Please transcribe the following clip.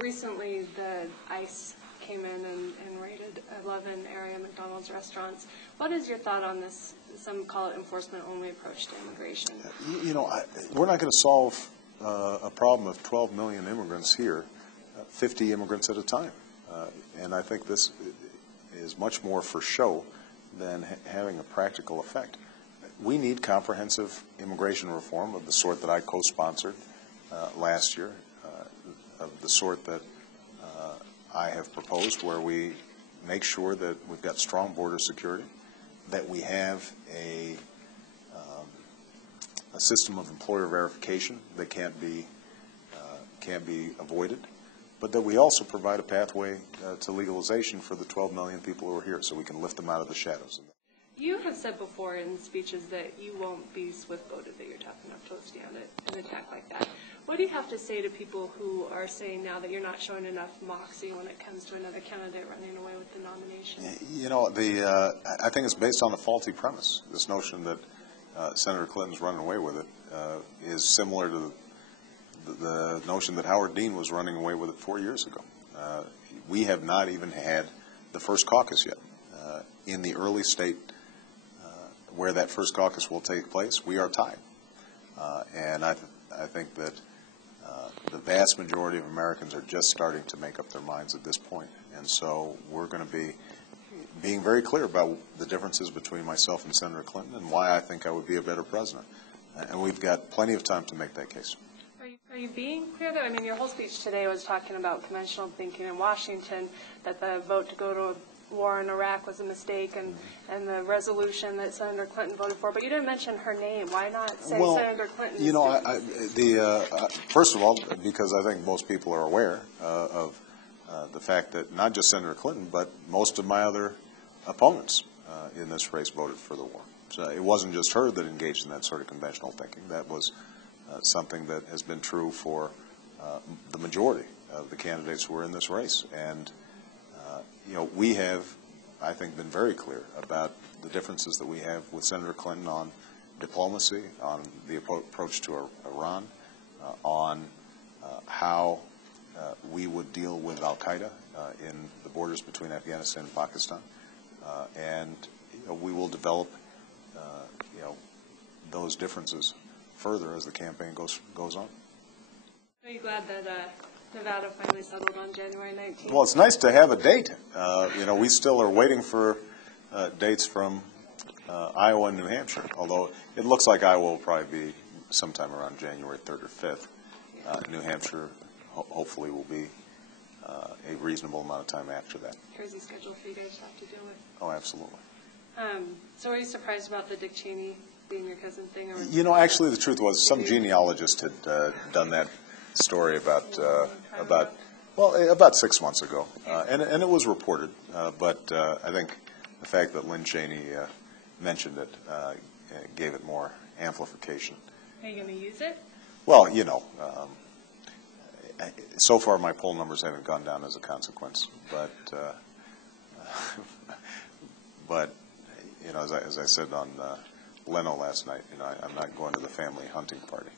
Recently, the ICE came in and raided 11 area McDonald's restaurants. What is your thought on this, some call it enforcement-only approach to immigration? We're not going to solve a problem of 12 million immigrants here, 50 immigrants at a time. And I think this is much more for show than having a practical effect. We need comprehensive immigration reform of the sort that I co-sponsored last year, of the sort that I have proposed, where we make sure that we've got strong border security, that we have a system of employer verification that can't be avoided, but that we also provide a pathway to legalization for the 12 million people who are here, so we can lift them out of the shadows. You have said before in speeches that you won't be swift-boated, that you're tough enough to withstand an attack like that. What do you have to say to people who are saying now that you're not showing enough moxie when it comes to another candidate running away with the nomination? I think it's based on a faulty premise. This notion that Senator Clinton's running away with it is similar to the notion that Howard Dean was running away with it 4 years ago. We have not even had the first caucus yet. In the early state where that first caucus will take place, we are tied. And I think that the vast majority of Americans are just starting to make up their minds at this point. And so we're going to be being very clear about the differences between myself and Senator Clinton and why I think I would be a better president. And we've got plenty of time to make that case. Are you being clear, though? I mean, your whole speech today was talking about conventional thinking in Washington, that the vote to go to war in Iraq was a mistake, and the resolution that Senator Clinton voted for, but you didn't mention her name. Why not say Senator Clinton? First of all, because I think most people are aware of the fact that not just Senator Clinton, but most of my other opponents in this race voted for the war. So it wasn't just her that engaged in that sort of conventional thinking. That was something that has been true for the majority of the candidates who are in this race. And we have, I think, been very clear about the differences that we have with Senator Clinton on diplomacy, on the approach to Iran, on how we would deal with al-Qaeda in the borders between Afghanistan and Pakistan. And we will develop, those differences further as the campaign goes on. Are you glad that Nevada finally settled on January 19th? Well, it's nice to have a date. We still are waiting for dates from Iowa and New Hampshire, although it looks like Iowa will probably be sometime around January 3rd or 5th. New Hampshire hopefully will be a reasonable amount of time after that. Crazy schedule for you guys to have to deal with. Oh, absolutely. So are you surprised about the Dick Cheney being your cousin thing? Or Actually, the truth was some genealogist had done that story about 6 months ago, and it was reported. But I think the fact that Lynn Cheney mentioned it gave it more amplification. Are you going to use it? Well, so far my poll numbers haven't gone down as a consequence, but as I said on Reno last night, I'm not going to the family hunting party.